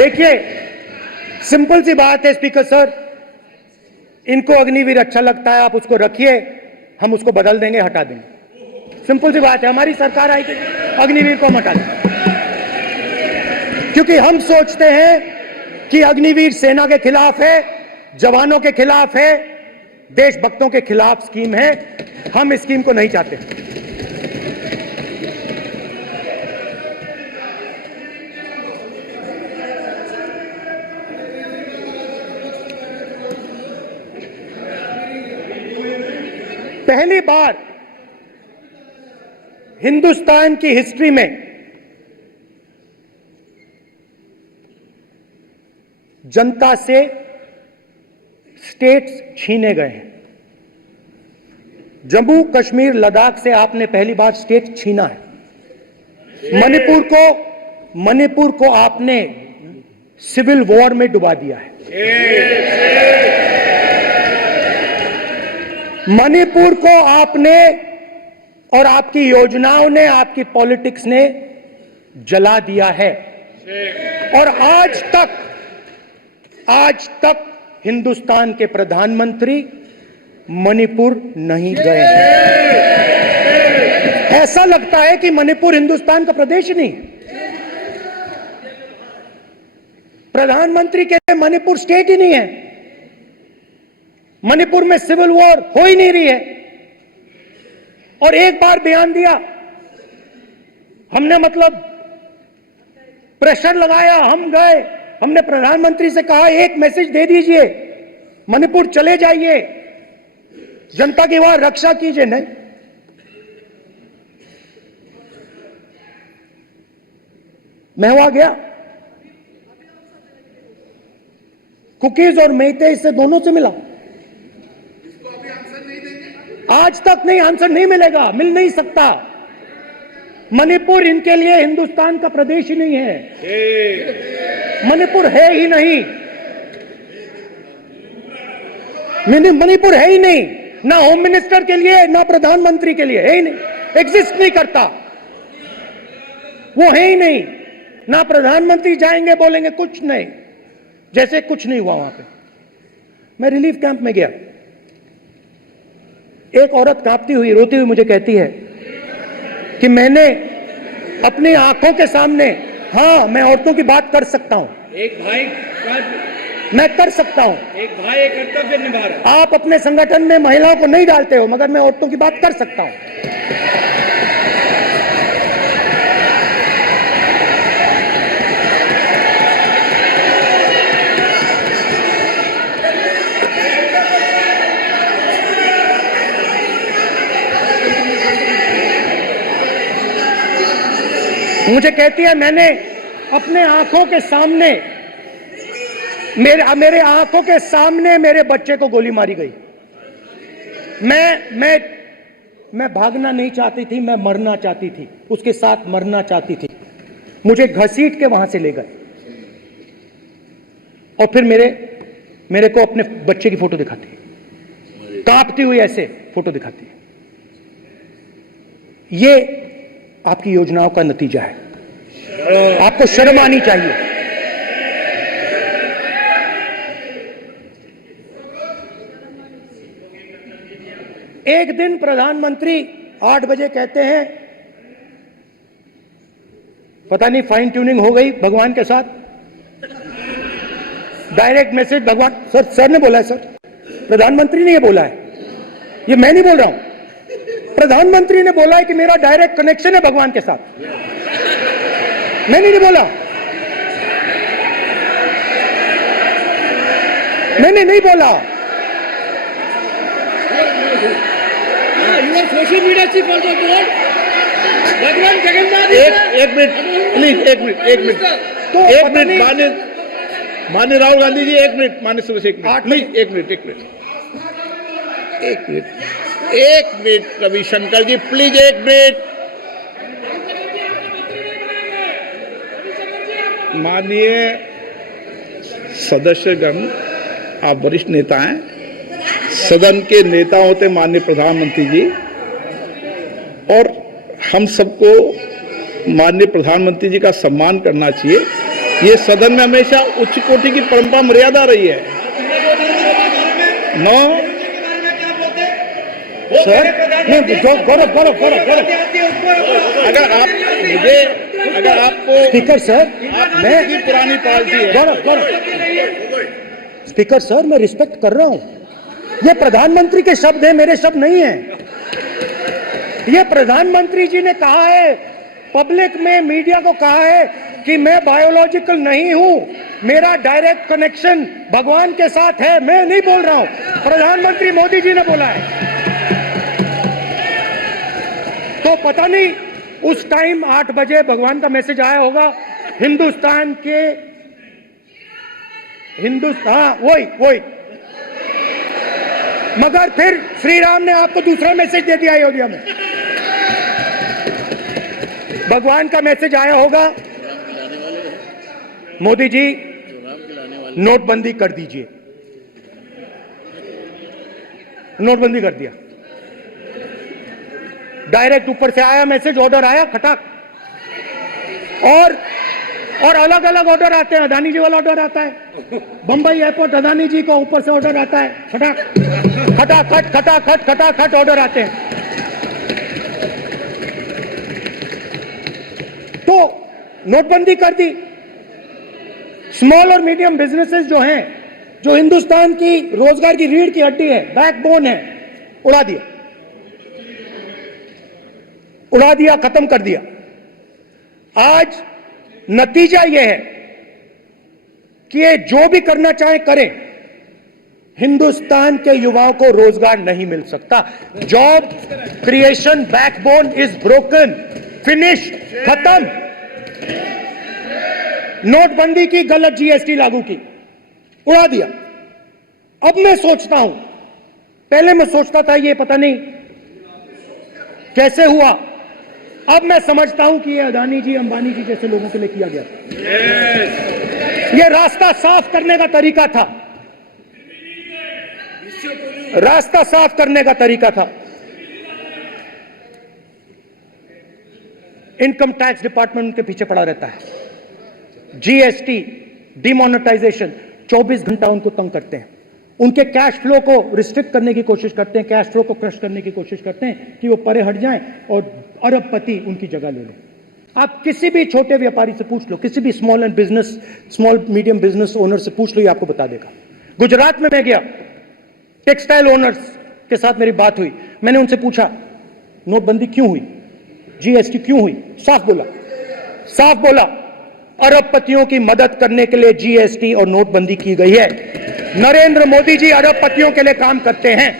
देखिए, सिंपल सी बात है स्पीकर सर, इनको अग्निवीर अच्छा लगता है, आप उसको रखिए, हम उसको बदल देंगे, हटा देंगे। सिंपल सी बात है, हमारी सरकार आई थी, अग्निवीर को हम हटा देंगे, क्योंकि हम सोचते हैं कि अग्निवीर सेना के खिलाफ है, जवानों के खिलाफ है, देशभक्तों के खिलाफ स्कीम है। हम इस स्कीम को नहीं चाहते। पहली बार हिंदुस्तान की हिस्ट्री में जनता से स्टेट्स छीने गए हैं। जम्मू कश्मीर लद्दाख से आपने पहली बार स्टेट छीना है। मणिपुर को आपने सिविल वॉर में डुबा दिया है। मणिपुर को आपने और आपकी योजनाओं ने, आपकी पॉलिटिक्स ने जला दिया है। और आज तक हिंदुस्तान के प्रधानमंत्री मणिपुर नहीं गए हैं। ऐसा लगता है कि मणिपुर हिंदुस्तान का प्रदेश ही नहीं। प्रधानमंत्री के लिए मणिपुर स्टेट ही नहीं है। मणिपुर में सिविल वॉर हो ही नहीं रही है। और एक बार बयान दिया हमने, मतलब प्रेशर लगाया, हम गए, हमने प्रधानमंत्री से कहा एक मैसेज दे दीजिए, मणिपुर चले जाइए, जनता की वहां रक्षा कीजिए। नहीं, मैं वहां गया, कुकीज और मेइते से दोनों से मिला। आज तक नहीं, आंसर नहीं मिलेगा, मिल नहीं सकता। मणिपुर इनके लिए हिंदुस्तान का प्रदेश ही नहीं है। मणिपुर है ही नहीं, मणिपुर है ही नहीं, ना होम मिनिस्टर के लिए, ना प्रधानमंत्री के लिए, है ही नहीं, एग्जिस्ट नहीं करता, वो है ही नहीं। ना प्रधानमंत्री जाएंगे बोलेंगे कुछ नहीं, जैसे कुछ नहीं हुआ वहां पे। मैं रिलीफ कैंप में गया, एक औरत कांपती हुई, रोती हुई मुझे कहती है कि मैंने अपनी आंखों के सामने, हाँ मैं औरतों की बात कर सकता हूं, एक भाई मैं कर सकता हूं, एक भाई कर्तव्य निभा रहा। आप अपने संगठन में महिलाओं को नहीं डालते हो, मगर मैं औरतों की बात कर सकता हूं। मुझे कहती है मैंने अपने आंखों के सामने, मेरे आंखों के सामने मेरे बच्चे को गोली मारी गई। मैं भागना नहीं चाहती थी, मैं मरना चाहती थी, उसके साथ मरना चाहती थी। मुझे घसीट के वहां से ले गए और फिर मेरे को अपने बच्चे की फोटो दिखाती है, कांपती हुई ऐसे फोटो दिखाती है। ये आपकी योजनाओं का नतीजा है। आपको शर्म आनी चाहिए। एक दिन प्रधानमंत्री 8 बजे कहते हैं, पता नहीं फाइन ट्यूनिंग हो गई भगवान के साथ, डायरेक्ट मैसेज भगवान, सर ने बोला है, सर प्रधानमंत्री ने ये बोला है, ये मैं नहीं बोल रहा हूं, प्रधानमंत्री ने बोला है कि मेरा डायरेक्ट कनेक्शन है भगवान के साथ। मैंने नहीं बोला, मैंने नहीं बोला। Social media chief of the board भगवान जगन्नाथ। एक मिनट प्लीज, एक मिनट तो एक मिनट माननीय राहुल गांधी जी, एक मिनट, माननीय सुरेश, एक मिनट प्लीज, एक मिनट रविशंकर जी प्लीज, एक मिनट। माननीय सदस्यगण, आप वरिष्ठ नेता हैं, सदन के नेता होते माननीय प्रधानमंत्री जी, और हम सबको माननीय प्रधानमंत्री जी का सम्मान करना चाहिए। ये सदन में हमेशा उच्च कोटि की परंपरा मर्यादा रही है। नो सर नहीं, गौरव गौरव गौरव गौरव अगर आपको स्पीकर सर, मैं की पुरानी पार्टी है। गौरव गौरव स्पीकर सर, मैं रिस्पेक्ट कर रहा हूं। ये प्रधानमंत्री के शब्द हैं, मेरे शब्द नहीं हैं। ये प्रधानमंत्री जी ने कहा है, पब्लिक में मीडिया को कहा है कि मैं बायोलॉजिकल नहीं हूं, मेरा डायरेक्ट कनेक्शन भगवान के साथ है। मैं नहीं बोल रहा हूं, प्रधानमंत्री मोदी जी ने बोला है। तो पता नहीं उस टाइम 8 बजे भगवान का मैसेज आया होगा हिंदुस्तान वही मगर फिर श्री राम ने आपको दूसरा मैसेज दे दिया अयोध्या में। भगवान का मैसेज आया होगा, मोदी जी नोटबंदी कर दीजिए। नोटबंदी कर दिया, डायरेक्ट ऊपर से आया मैसेज, ऑर्डर आया खटाक। और अलग अलग ऑर्डर आते हैं। अदानी जी वाला ऑर्डर आता है, बंबई एयरपोर्ट अदानी जी को ऊपर से ऑर्डर आता है, खटाखट ऑर्डर आते हैं। तो नोटबंदी कर दी। स्मॉल और मीडियम बिजनेसेस जो हैं, जो हिंदुस्तान की रोजगार की रीढ़ की हड्डी है, बैकबोन है, उड़ा दिया, खत्म कर दिया। आज नतीजा यह है कि ये जो भी करना चाहे करें, हिंदुस्तान के युवाओं को रोजगार नहीं मिल सकता। Job creation backbone is broken, finish, खत्म। नोटबंदी की, गलत जीएसटी लागू की, उड़ा दिया। अब मैं सोचता हूं, पहले मैं सोचता था ये पता नहीं कैसे हुआ, अब मैं समझता हूं कि ये अदानी जी, अंबानी जी जैसे लोगों के लिए किया गया था। ये रास्ता साफ करने का तरीका था, रास्ता साफ करने का तरीका था। इनकम टैक्स डिपार्टमेंट उनके पीछे पड़ा रहता है। जीएसटी, डिमोनेटाइजेशन, 24 घंटा उनको तंग करते हैं। उनके कैश फ्लो को रिस्ट्रिक्ट करने की कोशिश करते हैं, कैश फ्लो को क्रश करने की कोशिश करते हैं कि वो परे हट जाएं और अरबपति उनकी जगह ले लें। आप किसी भी छोटे व्यापारी से पूछ लो, किसी भी स्मॉल मीडियम बिजनेस ओनर से पूछ लो, ये आपको बता देगा। गुजरात में मैं गया, टेक्सटाइल ओनर्स के साथ मेरी बात हुई। मैंने उनसे पूछा नोटबंदी क्यों हुई, जीएसटी क्यों हुई? साफ बोला अरबपतियों की मदद करने के लिए जीएसटी और नोटबंदी की गई है। नरेंद्र मोदी जी अरबपतियों के लिए काम करते हैं।